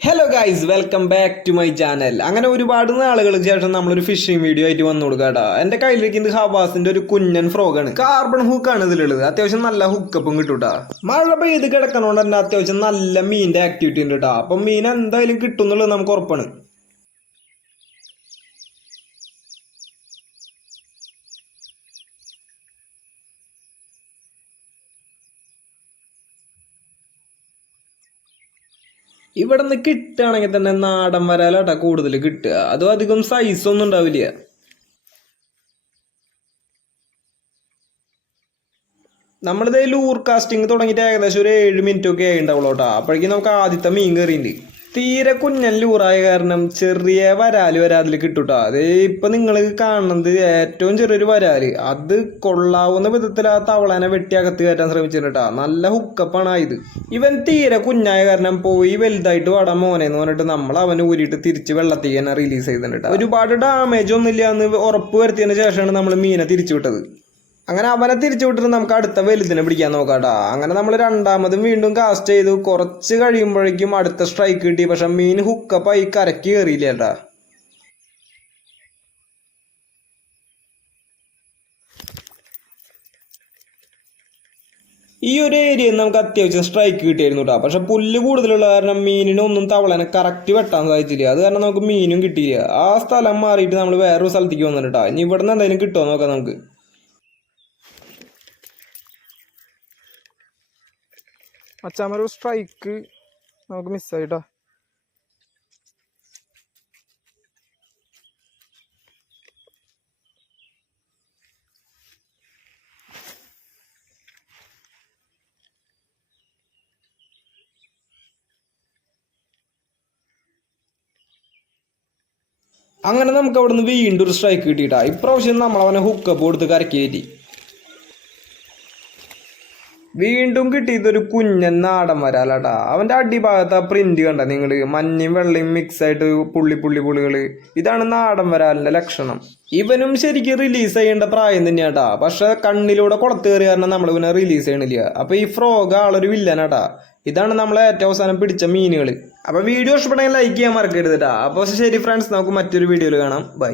Hello guys welcome back to my channel അങ്ങനെ ഒരുപാട് നാളുകൾക്ക് ശേഷം നമ്മളൊരു ഫിഷിംഗ് വീഡിയോ ആയിട്ട് വന്നു കൊടുക്കാട്ടോ എന്റെ കയ്യിലിരിക്കുന്നത് ഹവാസിന്റെ ഒരു കുഞ്ഞൻ ഫ്രോഗാണ് കാർബൺ ഹുക്ക് ആണ് ഇതിലുള്ളത്. അത്യാവശ്യം നല്ല ഹുക്കപ്പും കിട്ടൂട്ടാ മഴ പെയ്ത് കിടക്കണോണ്ട് തന്നെ അത്യാവശ്യം നല്ല മീനിന്റെ ആക്ടിവിറ്റി ഉണ്ട് കേട്ടോ. അപ്പം മീൻ എന്തായാലും കിട്ടും എന്നുള്ളത് നമുക്ക് ഉറപ്പാണ്. ഇവിടെ നിന്ന് കിട്ടുകയാണെങ്കിൽ തന്നെ നാടൻ വരാലാട്ടാ കൂടുതൽ കിട്ടുക. അതും അധികം സൈസ് ഒന്നും ഉണ്ടാവില്ല. നമ്മളിത് ലൂർ കാസ്റ്റിംഗ് തുടങ്ങിയിട്ട് ഏകദേശം ഒരു ഏഴ് മിനിറ്റ് ഒക്കെ ആയിണ്ടാവുള്ളൂ കേട്ടോ അപ്പോഴേക്കും നമുക്ക് ആദ്യത്തെ മീൻ കയറിയിട്ടുണ്ട് തീരെ കുഞ്ഞല്ലൂറായ കാരണം ചെറിയ വരാൽ വരാതിൽ കിട്ടൂട്ടോ. അത് ഇപ്പൊ നിങ്ങൾ കാണുന്നത് ഏറ്റവും ചെറിയൊരു വരാൽ. അത് കൊള്ളാവുന്ന വിധത്തിൽ ആ തവളനെ വെട്ടി അകത്ത് കയറ്റാൻ ശ്രമിച്ചിട്ടാ നല്ല ഹുക്കപ്പാണ് ഇത്. ഇവൻ തീരെ കുഞ്ഞായ കാരണം പോയി വലുതായിട്ട് വാടാൻ മോനെ എന്ന് പറഞ്ഞിട്ട് നമ്മൾ അവനെ ഊരിയിട്ട് തിരിച്ച് വെള്ളത്തിൽ തന്നെ റിലീസ് ചെയ്തിട്ടുണ്ട് ഒരുപാട് ഡാമേജ് ഒന്നുമില്ല എന്ന് ഉറപ്പ് വരുത്തിയതിന് ശേഷമാണ് നമ്മൾ മീനെ തിരിച്ചു വിട്ടത്. അങ്ങനെ അവനെ തിരിച്ചു വിട്ടിട്ട് നമുക്ക് അടുത്ത വലുതിനെ പിടിക്കാൻ നോക്കാട്ടാ. അങ്ങനെ നമ്മൾ രണ്ടാമതും വീണ്ടും കാസ്റ്റ് ചെയ്തു. കുറച്ച് കഴിയുമ്പോഴേക്കും അടുത്ത സ്ട്രൈക്ക് കിട്ടി. പക്ഷെ മീൻ ഹുക്കപ്പായി കരക്ക് കയറിയില്ല ഈ ഒരു ഏരിയ നമുക്ക് അത്യാവശ്യം സ്ട്രൈക്ക് കിട്ടിയായിരുന്നു കേട്ടോ പക്ഷെ പുല്ല് കൂടുതലുള്ള കാരണം മീനിനൊന്നും തവളനെ കറക്റ്റ് വെട്ടാൻ സാധിച്ചില്ല. അത് കാരണം നമുക്ക് മീനും കിട്ടിയില്ല. ആ സ്ഥലം മാറിയിട്ട് നമ്മൾ വേറൊരു സ്ഥലത്തേക്ക് വന്നിട്ടാ. ഇനി ഇവിടെ നിന്ന് എന്തായാലും കിട്ടുമോ നോക്കാം നമുക്ക്. അച്ചാമൊരു സ്ട്രൈക്ക് നമുക്ക് മിസ്സായിട്ടാ അങ്ങനെ നമുക്ക് അവിടെ നിന്ന് വീണ്ടും ഒരു സ്ട്രൈക്ക് കിട്ടിയിട്ടാ. ഇപ്രാവശ്യം നമ്മൾ അവനെ ഹുക്കപ്പ് കൊടുത്ത് കരക്കേറ്റി. വീണ്ടും കിട്ടിയത് ഒരു കുഞ്ഞൻ നാടൻ വരാലടാ അവന്റെ അടിഭാഗത്ത് ആ പ്രിന്റ് കണ്ട നിങ്ങൾ മഞ്ഞയും വെള്ളയും മിക്സ് ആയിട്ട് പുള്ളി പുള്ളി പുള്ളികൾ ഇതാണ് നാടൻ വരാലിന്റെ ലക്ഷണം. ഇവനും ശരിക്കും റിലീസ് ചെയ്യേണ്ട പ്രായം തന്നെയാട്ടാ. പക്ഷെ കണ്ണിലൂടെ കൊളത്ത് കയറി കാരണം നമ്മൾ ഇവനെ റിലീസ് ചെയ്യണില്ല. അപ്പൊ ഈ ഫ്രോഗ് ആളൊരു വില്ലനാട്ടാ ഇതാണ് നമ്മളെ ഏറ്റവും അവസാനം പിടിച്ച മീനുകൾ അപ്പൊ വീഡിയോ ഇഷ്ടപ്പെടാൻ ലൈക്ക് ചെയ്യാൻ മറക്കരുത് അപ്പൊ ശരി ഫ്രണ്ട്സ് നമുക്ക് മറ്റൊരു വീഡിയോയിൽ കാണാം. ബൈ